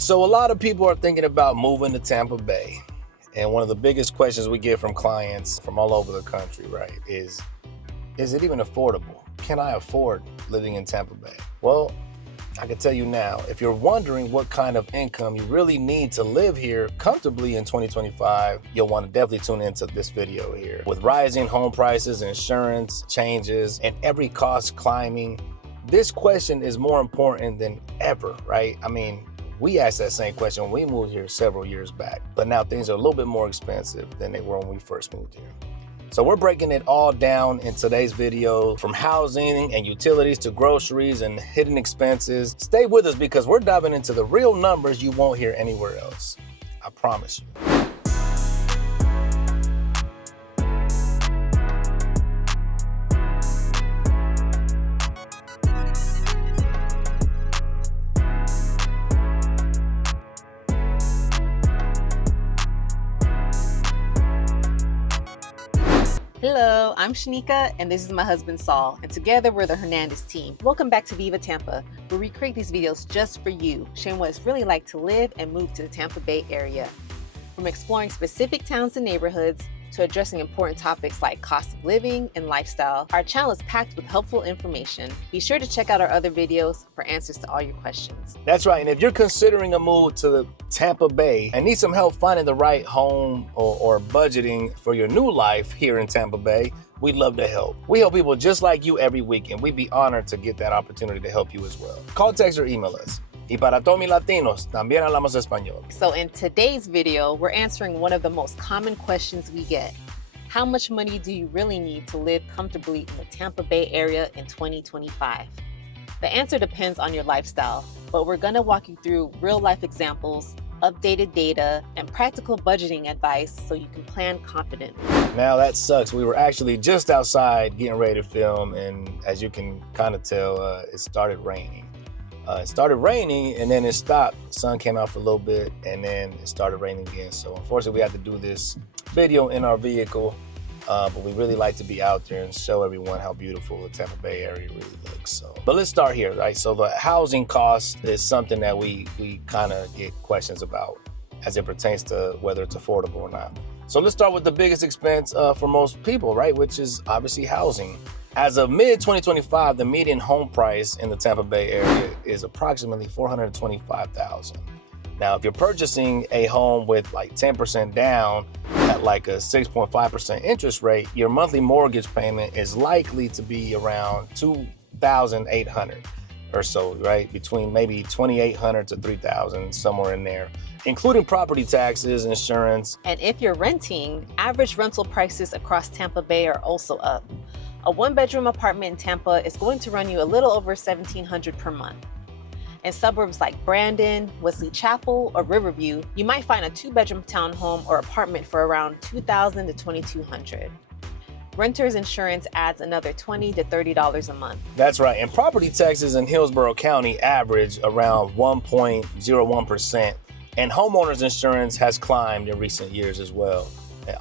So a lot of people are thinking about moving to Tampa Bay. And one of the biggest questions we get from clients from all over the country, right, is it even affordable? Can I afford living in Tampa Bay? Well, I can tell you now, if you're wondering what kind of income you really need to live here comfortably in 2025, you'll want to definitely tune into this video here. With rising home prices, insurance changes, and every cost climbing, this question is more important than ever, right? I mean, we asked that same question when we moved here several years back, but now things are a little bit more expensive than they were when we first moved here. So we're breaking it all down in today's video, from housing and utilities to groceries and hidden expenses. Stay with us because we're diving into the real numbers you won't hear anywhere else. I promise you. Hello, I'm Shanika, and this is my husband Saul, and together we're the Hernandez team. Welcome back to Viva Tampa, where we create these videos just for you, sharing what it's really like to live and move to the Tampa Bay area. From exploring specific towns and neighborhoods to addressing important topics like cost of living and lifestyle, our channel is packed with helpful information. Be sure to check out our other videos for answers to all your questions. That's right, and if you're considering a move to Tampa Bay and need some help finding the right home or budgeting for your new life here in Tampa Bay, we'd love to help. We help people just like you every week, and we'd be honored to get that opportunity to help you as well. Call, text, or email us. Y para todos mis latinos, también hablamos español. So in today's video, we're answering one of the most common questions we get. How much money do you really need to live comfortably in the Tampa Bay area in 2025? The answer depends on your lifestyle, but we're gonna walk you through real life examples, updated data, and practical budgeting advice so you can plan confidently. Now that sucks. We were actually just outside getting ready to film, and as you can kind of tell, it started raining. It started raining and then it stopped. The sun came out for a little bit and then it started raining again. So unfortunately we had to do this video in our vehicle, but we really like to be out there and show everyone how beautiful the Tampa Bay area really looks. So, but let's start here, right? So the housing cost is something that we kind of get questions about as it pertains to whether it's affordable or not. So let's start with the biggest expense for most people, right? Which is obviously housing. As of mid-2025, the median home price in the Tampa Bay area is approximately $425,000. Now, if you're purchasing a home with like 10% down at like a 6.5% interest rate, your monthly mortgage payment is likely to be around $2,800 or so, right? Between maybe $2,800 to $3,000, somewhere in there, including property taxes, insurance. And if you're renting, average rental prices across Tampa Bay are also up. A one-bedroom apartment in Tampa is going to run you a little over $1,700 per month. In suburbs like Brandon, Wesley Chapel, or Riverview, you might find a two-bedroom townhome or apartment for around $2,000 to $2,200. Renter's insurance adds another $20 to $30 a month. That's right, and property taxes in Hillsborough County average around 1.01%, and homeowners insurance has climbed in recent years as well,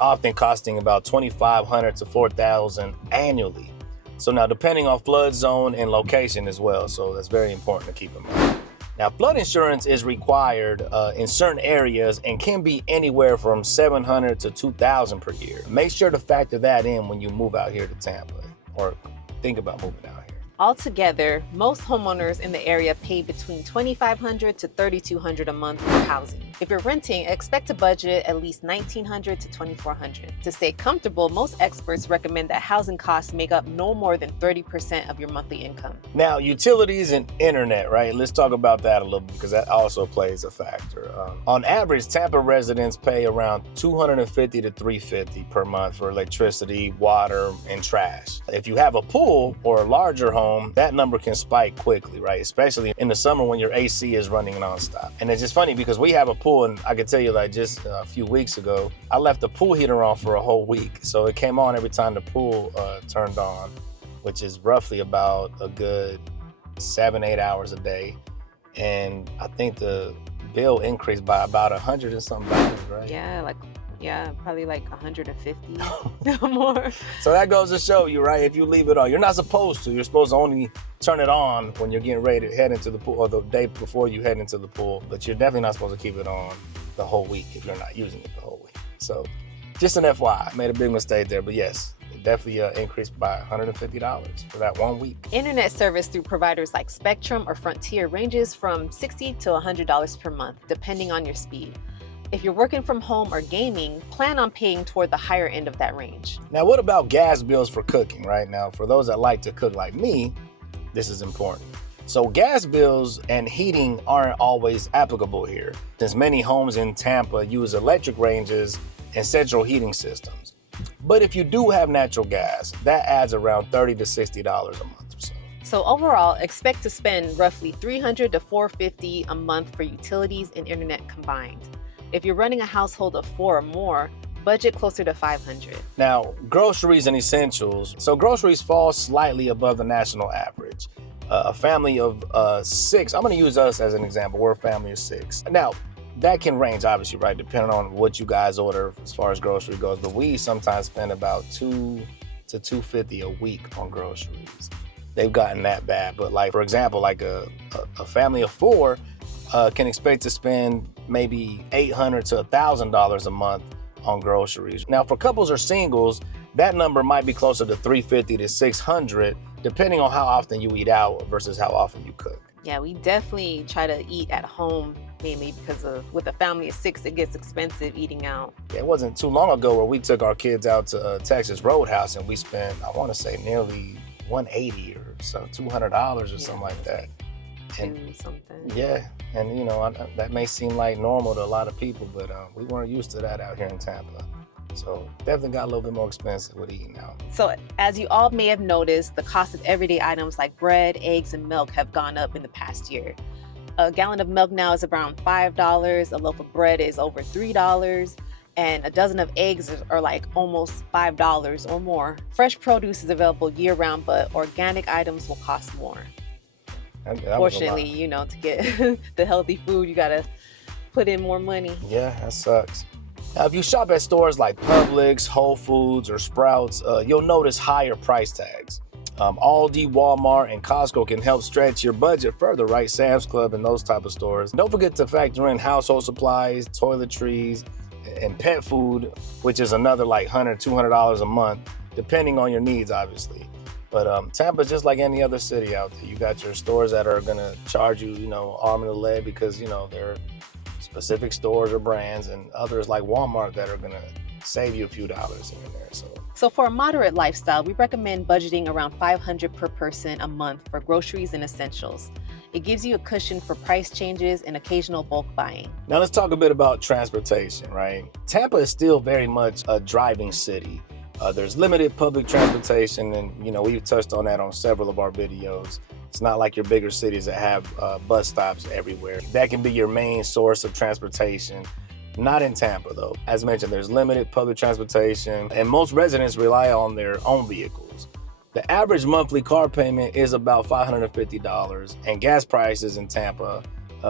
often costing about $2,500 to $4,000 annually. So now depending on flood zone and location as well, so that's very important to keep in mind. Now flood insurance is required in certain areas and can be anywhere from $700 to $2,000 per year. Make sure to factor that in when you move out here to Tampa or think about moving out here. Altogether, most homeowners in the area pay between $2,500 to $3,200 a month for housing. If you're renting, expect to budget at least $1,900 to $2,400. To stay comfortable, most experts recommend that housing costs make up no more than 30% of your monthly income. Now, utilities and internet, right? Let's talk about that a little bit because that also plays a factor. On average, Tampa residents pay around $250 to $350 per month for electricity, water, and trash. If you have a pool or a larger home, that number can spike quickly, right? Especially in the summer when your AC is running nonstop. And it's just funny because we have a pool, and I can tell you, like, just a few weeks ago, I left the pool heater on for a whole week. So it came on every time the pool turned on, which is roughly about a good 7-8 hours a day. And I think the bill increased by about $100 and something, right? Yeah, like Yeah, probably like 150 more. So that goes to show you, right? If you leave it on, you're not supposed to. You're supposed to only turn it on when you're getting ready to head into the pool, or the day before you head into the pool. But you're definitely not supposed to keep it on the whole week if you're not using it the whole week. So just an FYI, made a big mistake there. But yes, it definitely increased by $150 for that 1 week. Internet service through providers like Spectrum or Frontier ranges from $60 to $100 per month, depending on your speed. If you're working from home or gaming, plan on paying toward the higher end of that range. Now, what about gas bills for cooking right now? For those that like to cook like me, this is important. So gas bills and heating aren't always applicable here, since many homes in Tampa use electric ranges and central heating systems. But if you do have natural gas, that adds around $30 to $60 a month or so. So overall, expect to spend roughly $300 to $450 a month for utilities and internet combined. If you're running a household of 4 or more, budget closer to $500. Now, groceries and essentials. So groceries fall slightly above the national average. A family of 6, I'm gonna use us as an example, we're a family of 6. Now, that can range obviously, right, depending on what you guys order as far as grocery goes, but we sometimes spend about $200 to $250 a week on groceries. They've gotten that bad, but like, for example, like a family of 4 can expect to spend maybe $800 to $1,000 a month on groceries. Now, for couples or singles, that number might be closer to $350 to $600, depending on how often you eat out versus how often you cook. Yeah, we definitely try to eat at home, mainly because with a family of 6, it gets expensive eating out. Yeah, it wasn't too long ago where we took our kids out to Texas Roadhouse and we spent, I want to say, nearly $180 or so, $200 or something like that. And something. Yeah, and you know, that may seem like normal to a lot of people, but we weren't used to that out here in Tampa. So definitely got a little bit more expensive with eating out. So as you all may have noticed, the cost of everyday items like bread, eggs, and milk have gone up in the past year. A gallon of milk now is around $5, a loaf of bread is over $3, and a dozen of eggs are like almost $5 or more. Fresh produce is available year-round, but organic items will cost more. That Fortunately, you know, to get the healthy food, you gotta put in more money. Yeah, that sucks. Now, if you shop at stores like Publix, Whole Foods, or Sprouts, you'll notice higher price tags. Aldi, Walmart, and Costco can help stretch your budget further, right? Sam's Club and those type of stores. Don't forget to factor in household supplies, toiletries, and pet food, which is another like $100, $200 a month, depending on your needs, obviously. But Tampa's just like any other city out there. You got your stores that are gonna charge you, you know, arm and a leg because, you know, they're specific stores or brands, and others like Walmart that are gonna save you a few dollars here and there. So for a moderate lifestyle, we recommend budgeting around $500 per person a month for groceries and essentials. It gives you a cushion for price changes and occasional bulk buying. Now let's talk a bit about transportation, right? Tampa is still very much a driving city. There's limited public transportation, and you know, we've touched on that on several of our videos. It's not like your bigger cities that have bus stops everywhere. That can be your main source of transportation. Not in Tampa though. As mentioned, there's limited public transportation, and most residents rely on their own vehicles. The average monthly car payment is about $550, and gas prices in Tampa,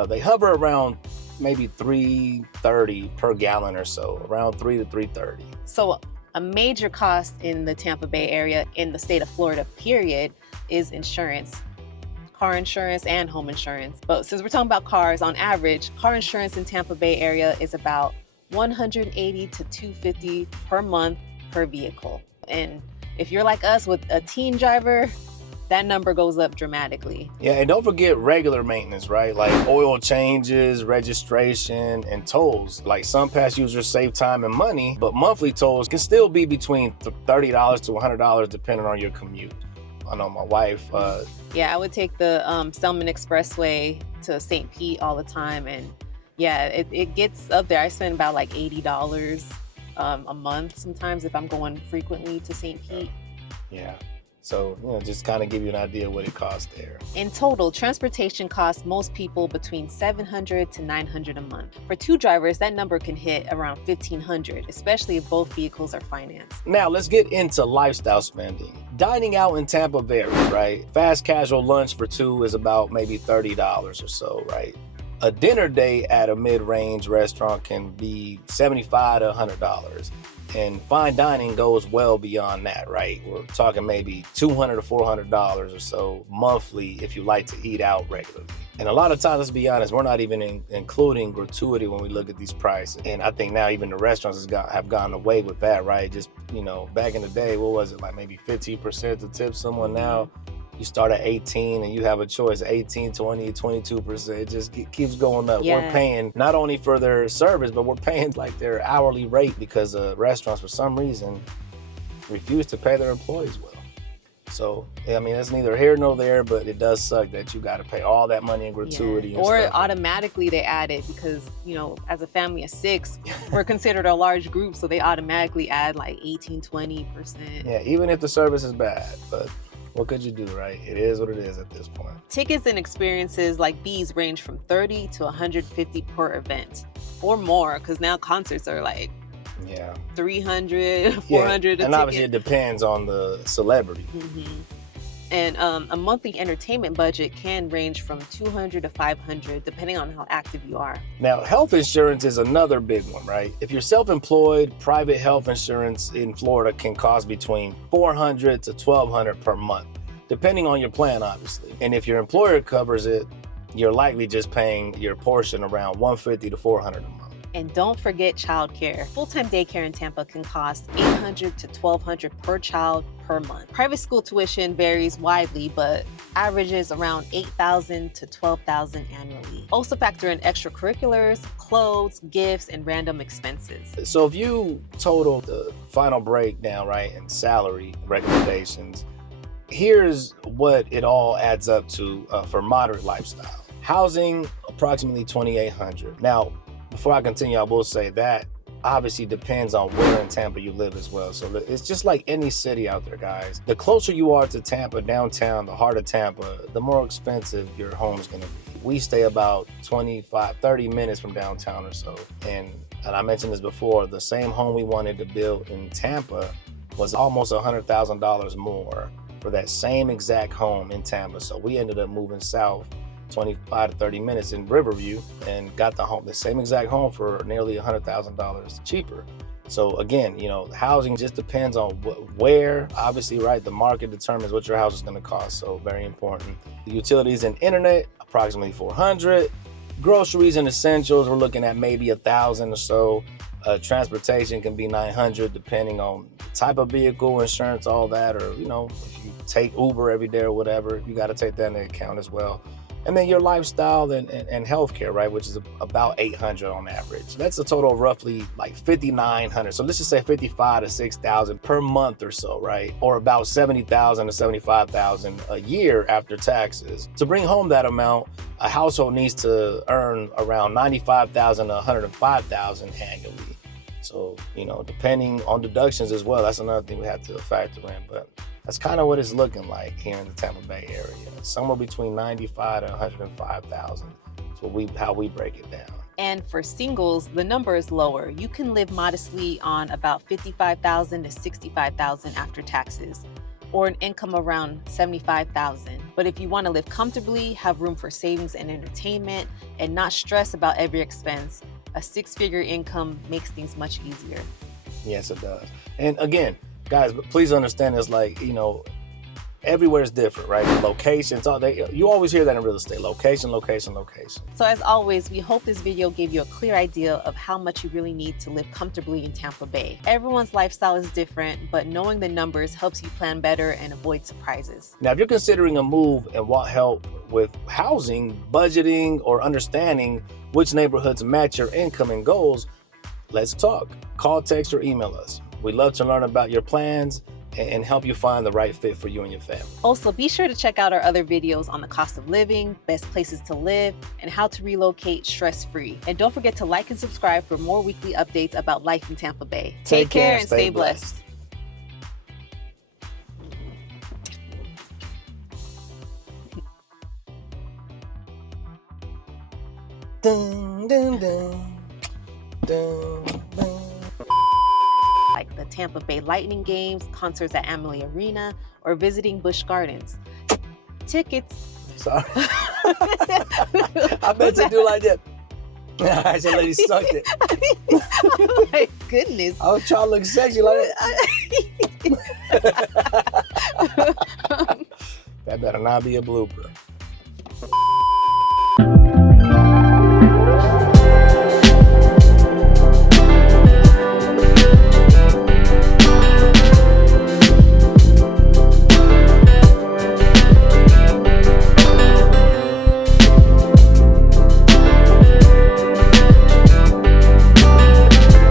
they hover around maybe $3.30 per gallon or so, around $3 to $3.30. So a major cost in the Tampa Bay area, in the state of Florida, period, is insurance. Car insurance and home insurance. But since we're talking about cars, on average, car insurance in Tampa Bay area is about $180 to $250 per month per vehicle. And if you're like us with a teen driver, that number goes up dramatically. Yeah, and don't forget regular maintenance, right? Like oil changes, registration, and tolls. Like some past users save time and money, but monthly tolls can still be between $30 to $100 depending on your commute. I know my wife. Yeah, I would take the Selman Expressway to St. Pete all the time, and yeah, it gets up there. I spend about like $80 a month sometimes if I'm going frequently to St. Pete. Yeah. So, you know, just kind of give you an idea what it costs there. In total, transportation costs most people between $700 to $900 a month. For 2 drivers, that number can hit around $1,500, especially if both vehicles are financed. Now, let's get into lifestyle spending. Dining out in Tampa varies, right? Fast casual lunch for 2 is about maybe $30 or so, right? A dinner day at a mid-range restaurant can be $75 to $100. And fine dining goes well beyond that, right? We're talking maybe $200 to $400 or so monthly if you like to eat out regularly. And a lot of times, let's be honest, we're not even including gratuity when we look at these prices. And I think now even the restaurants have gone away with that, right? Just, back in the day, what was it, like maybe 15% to tip someone? Now you start at 18 and you have a choice, 18, 20, 22%. It just keeps going up. Yeah. We're paying not only for their service, but we're paying like their hourly rate because restaurants, for some reason, refuse to pay their employees well. So, I mean, it's neither here nor there, but it does suck that you got to pay all that money in gratuity. Yeah. And or stuff. automatically they add it because, as a family of 6, we're considered a large group, so they automatically add like 18, 20%. Yeah, even if the service is bad, but what could you do, right? It is what it is at this point. Tickets and experiences like these range from $30 to $150 per event or more, because now concerts are like $300, $400 and obviously it depends on the celebrity. And a monthly entertainment budget can range from $200 to $500 depending on how active you are. Now, health insurance is another big one, right? If you're self-employed, private health insurance in Florida can cost between $400 to $1,200 per month, depending on your plan, obviously. And if your employer covers it, you're likely just paying your portion around $150 to $400 a month. And don't forget childcare. Full-time daycare in Tampa can cost $800 to $1,200 per child per month. Private school tuition varies widely, but averages around $8,000 to $12,000 annually. Also factor in extracurriculars, clothes, gifts, and random expenses. So if you total the final breakdown, right, and salary recommendations, here's what it all adds up to for moderate lifestyle. Housing, approximately $2,800. Now, before I continue, I will say that obviously depends on where in Tampa you live as well. So it's just like any city out there, guys. The closer you are to Tampa, downtown, the heart of Tampa, the more expensive your home is going to be. We stay about 30 minutes from downtown or so. And I mentioned this before, the same home we wanted to build in Tampa was almost $100,000 more for that same exact home in Tampa. So we ended up moving south 25 to 30 minutes in Riverview and got the same exact home for nearly $100,000 cheaper. So again, housing just depends on where, obviously, right? The market determines what your house is going to cost. So very important. The utilities and internet, approximately $400. Groceries and essentials, we're looking at maybe $1,000 or so. Transportation can be $900 depending on the type of vehicle, insurance, all that, or, if you take Uber every day or whatever, you got to take that into account as well. And then your lifestyle and healthcare, right, which is about $800 on average. That's a total of roughly like $5,900. So let's just say $55,000 to $6,000 per month or so, right? Or about $70,000 to $75,000 a year after taxes. To bring home that amount, a household needs to earn around $95,000 to $105,000 annually. So, depending on deductions as well, that's another thing we have to factor in. But that's kind of what it's looking like here in the Tampa Bay area. Somewhere between $95,000 to $105,000 is how we break it down. And for singles, the number is lower. You can live modestly on about $55,000 to $65,000 after taxes, or an income around $75,000. But if you want to live comfortably, have room for savings and entertainment, and not stress about every expense, a 6-figure income makes things much easier. Yes, it does. And again, guys, please understand this, everywhere is different, right? Locations, you always hear that in real estate, location, location, location. So as always, we hope this video gave you a clear idea of how much you really need to live comfortably in Tampa Bay. Everyone's lifestyle is different, but knowing the numbers helps you plan better and avoid surprises. Now, if you're considering a move and want help with housing, budgeting, or understanding which neighborhoods match your income and goals, let's talk. Call, text, or email us. We'd love to learn about your plans and help you find the right fit for you and your family. Also, be sure to check out our other videos on the cost of living, best places to live, and how to relocate stress-free. And don't forget to like and subscribe for more weekly updates about life in Tampa Bay. Take care and stay blessed. Dun, dun, dun. Dun, dun. Like the Tampa Bay Lightning games, concerts at Amalie Arena, or visiting Busch Gardens. Tickets. Sorry. I bet they do like that. I said, lady sucked it. Oh my goodness. I was trying to look sexy like that. That better not be a blooper.